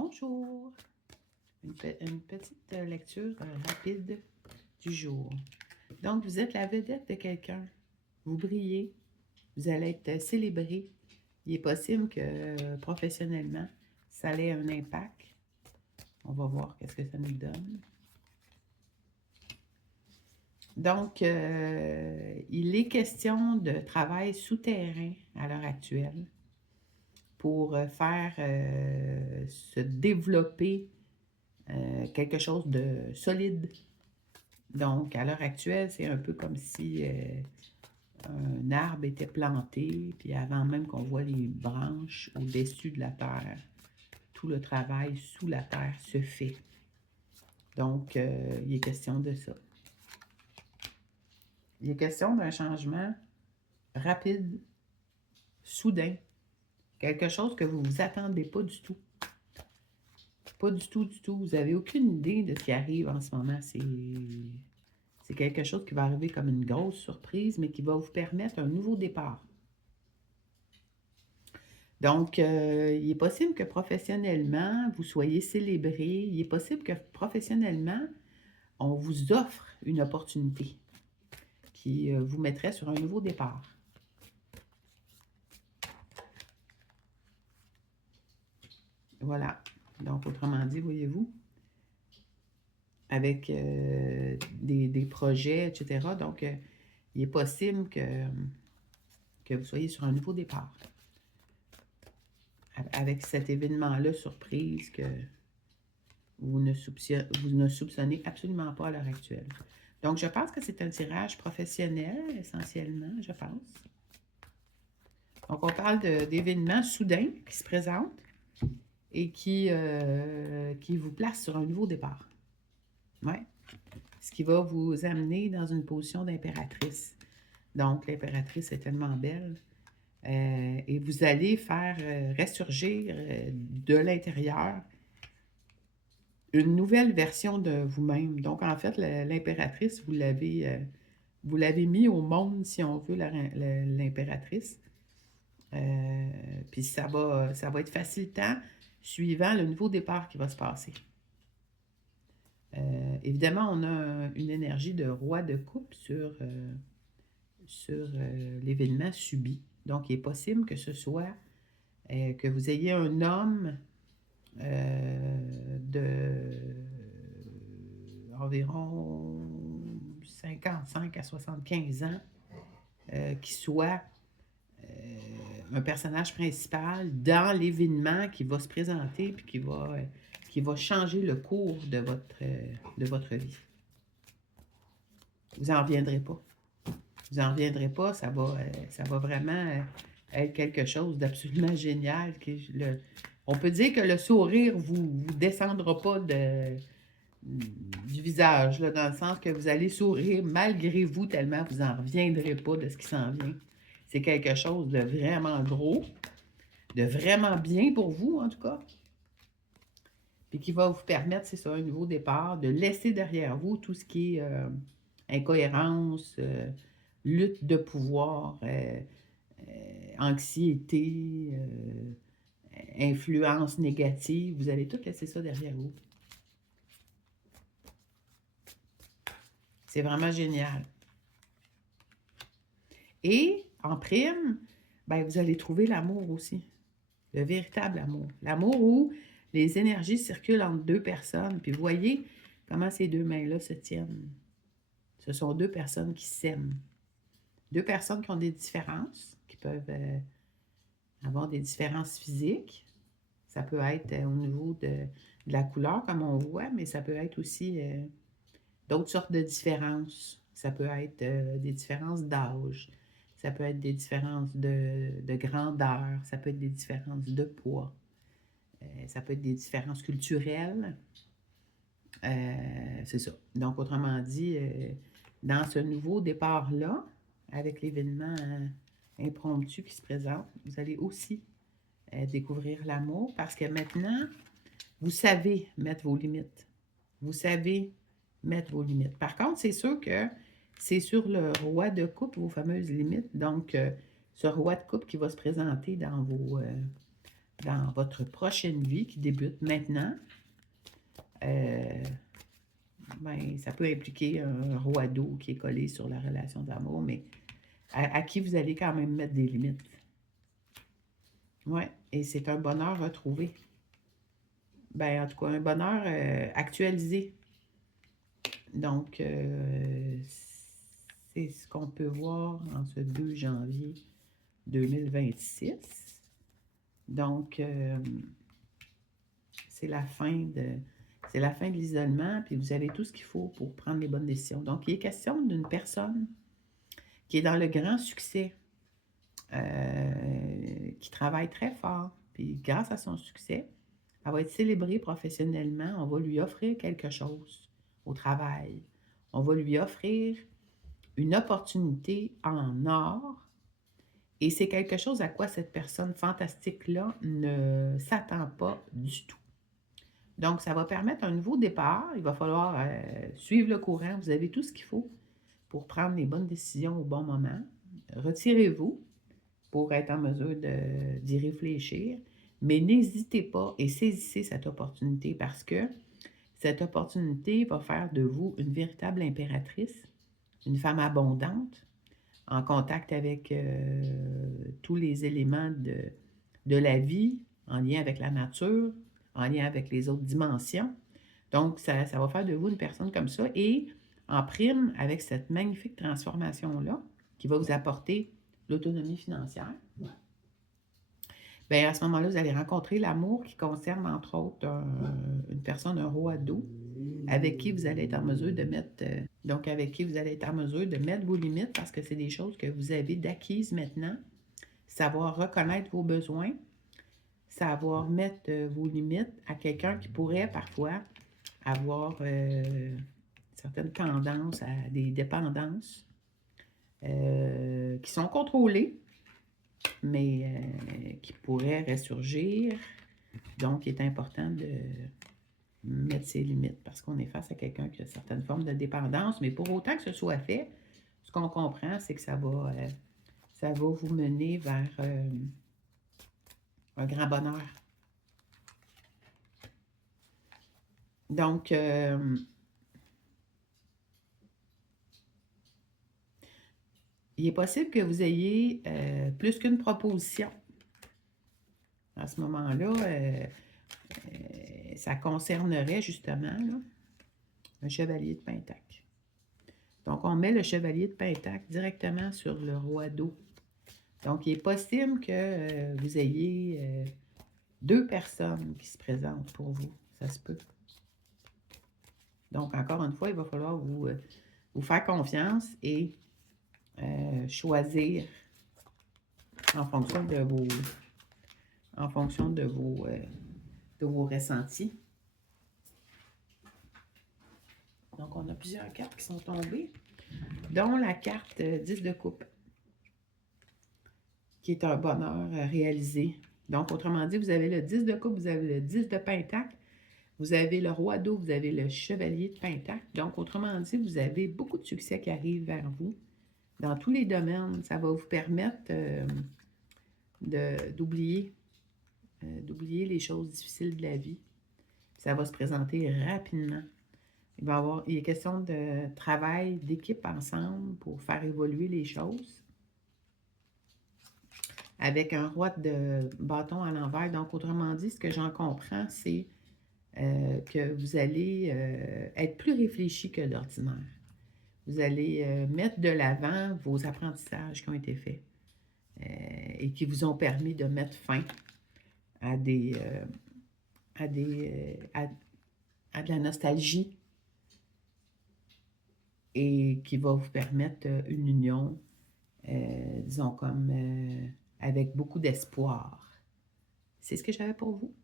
Bonjour! Une petite lecture rapide du jour. Donc, vous êtes la vedette de quelqu'un. Vous brillez. Vous allez être célébré. Il est possible que professionnellement, ça ait un impact. On va voir qu'est-ce que ça nous donne. Donc, il est question de travail souterrain à l'heure actuelle pour faire se développer quelque chose de solide. Donc, à l'heure actuelle, c'est un peu comme si un arbre était planté, puis avant même qu'on voit les branches au-dessus de la terre, tout le travail sous la terre se fait. Donc, il est question de ça. Il est question d'un changement rapide, soudain, quelque chose que vous ne vous attendez pas du tout. Pas du tout, du tout. Vous n'avez aucune idée de ce qui arrive en ce moment. C'est quelque chose qui va arriver comme une grosse surprise, mais qui va vous permettre un nouveau départ. Donc, il est possible que professionnellement, vous soyez célébré. Il est possible que professionnellement, on vous offre une opportunité qui vous mettrait sur un nouveau départ. Voilà. Donc, autrement dit, voyez-vous, avec des projets, etc. Donc, il est possible que vous soyez sur un nouveau départ. Avec cet événement-là, surprise, que vous ne soupçonnez absolument pas à l'heure actuelle. Donc, je pense que c'est un tirage professionnel, essentiellement, je pense. Donc, on parle d'événements soudains qui se présentent et qui vous placent sur un nouveau départ. Ouais. Ce qui va vous amener dans une position d'impératrice. Donc, l'impératrice est tellement belle. Et vous allez faire ressurgir de l'intérieur une nouvelle version de vous-même. Donc, en fait, l'impératrice, vous l'avez mis au monde, si on veut, l'impératrice. Puis ça va être facilitant suivant le nouveau départ qui va se passer. Évidemment, on a une énergie de roi de coupe sur l'événement subi. Donc, il est possible que ce soit que vous ayez un homme de environ 55 à 75 ans qui soit un personnage principal dans l'événement qui va se présenter puis qui va changer le cours de votre vie. Vous n'en reviendrez pas. Vous n'en reviendrez pas, ça va vraiment être quelque chose d'absolument génial. On peut dire que le sourire ne vous descendra pas du visage, là, dans le sens que vous allez sourire malgré vous tellement vous n'en reviendrez pas de ce qui s'en vient. C'est quelque chose de vraiment gros, de vraiment bien pour vous, en tout cas. Puis qui va vous permettre, c'est ça, un nouveau départ, de laisser derrière vous tout ce qui est incohérence, lutte de pouvoir, anxiété, influence négative. Vous allez tout laisser ça derrière vous. C'est vraiment génial. Et, en prime, ben, vous allez trouver l'amour aussi. Le véritable amour. L'amour où les énergies circulent entre deux personnes. Puis vous voyez comment ces deux mains-là se tiennent. Ce sont deux personnes qui s'aiment. Deux personnes qui ont des différences, qui peuvent avoir des différences physiques. Ça peut être au niveau de la couleur, comme on voit, mais ça peut être aussi d'autres sortes de différences. Ça peut être des différences d'âge. Ça peut être des différences de grandeur. Ça peut être des différences de poids. Ça peut être des différences culturelles. C'est ça. Donc, autrement dit, dans ce nouveau départ-là, avec l'événement impromptu qui se présente, vous allez aussi découvrir l'amour parce que maintenant, vous savez mettre vos limites. Vous savez mettre vos limites. Par contre, c'est sûr que c'est sur le roi de coupe, vos fameuses limites. Donc, ce roi de coupe qui va se présenter dans votre prochaine vie qui débute maintenant. Ben, ça peut impliquer un roi d'eau qui est collé sur la relation d'amour, mais à qui vous allez quand même mettre des limites. Oui, et c'est un bonheur retrouvé. Ben, en tout cas, un bonheur actualisé. Donc, c'est ce qu'on peut voir en ce 2 janvier 2026. Donc, c'est la fin de l'isolement, puis vous avez tout ce qu'il faut pour prendre les bonnes décisions. Donc, il est question d'une personne qui est dans le grand succès, qui travaille très fort, puis grâce à son succès, elle va être célébrée professionnellement. On va lui offrir quelque chose au travail. On va lui offrir une opportunité en or. Et c'est quelque chose à quoi cette personne fantastique-là ne s'attend pas du tout. Donc, ça va permettre un nouveau départ. Il va falloir suivre le courant. Vous avez tout ce qu'il faut pour prendre les bonnes décisions au bon moment. Retirez-vous pour être en mesure d'y réfléchir. Mais n'hésitez pas et saisissez cette opportunité parce que cette opportunité va faire de vous une véritable impératrice, une femme abondante, en contact avec tous les éléments de la vie, en lien avec la nature, en lien avec les autres dimensions. Donc, ça va faire de vous une personne comme ça. Et en prime, avec cette magnifique transformation-là, qui va vous apporter l'autonomie financière, bien, à ce moment-là, vous allez rencontrer l'amour qui concerne, entre autres, une personne, un roi d'eau, avec qui vous allez être en mesure de mettre, avec qui vous allez être en mesure de mettre vos limites parce que c'est des choses que vous avez d'acquises maintenant. Savoir reconnaître vos besoins, savoir mettre vos limites à quelqu'un qui pourrait parfois avoir certaines tendances à des dépendances qui sont contrôlées, mais qui pourraient ressurgir. Donc, il est important de mettre ses limites parce qu'on est face à quelqu'un qui a certaines formes de dépendance, mais pour autant que ce soit fait, ce qu'on comprend, c'est que ça va vous mener vers un grand bonheur. Donc, il est possible que vous ayez plus qu'une proposition. À ce moment-là, ça concernerait justement là, un chevalier de Pentacle. Donc, on met le chevalier de Pentacle directement sur le roi d'eau. Donc, il est possible que vous ayez 2 personnes qui se présentent pour vous. Ça se peut. Donc, encore une fois, il va falloir vous faire confiance et choisir en fonction de vos ressentis. Donc, on a plusieurs cartes qui sont tombées, dont la carte 10 de coupe, qui est un bonheur réalisé. Donc, autrement dit, vous avez le 10 de coupe, vous avez le 10 de pentacle, vous avez le roi d'eau, vous avez le chevalier de pentacle. Donc, autrement dit, vous avez beaucoup de succès qui arrive vers vous dans tous les domaines. Ça va vous permettre d'oublier les choses difficiles de la vie. Ça va se présenter rapidement. Il est question de travail d'équipe ensemble pour faire évoluer les choses. Avec un roi de bâton à l'envers. Donc, autrement dit, ce que j'en comprends, c'est que vous allez être plus réfléchi que d'ordinaire. Vous allez mettre de l'avant vos apprentissages qui ont été faits et qui vous ont permis de mettre fin à de la nostalgie et qui va vous permettre une union, disons, comme avec beaucoup d'espoir. C'est ce que j'avais pour vous.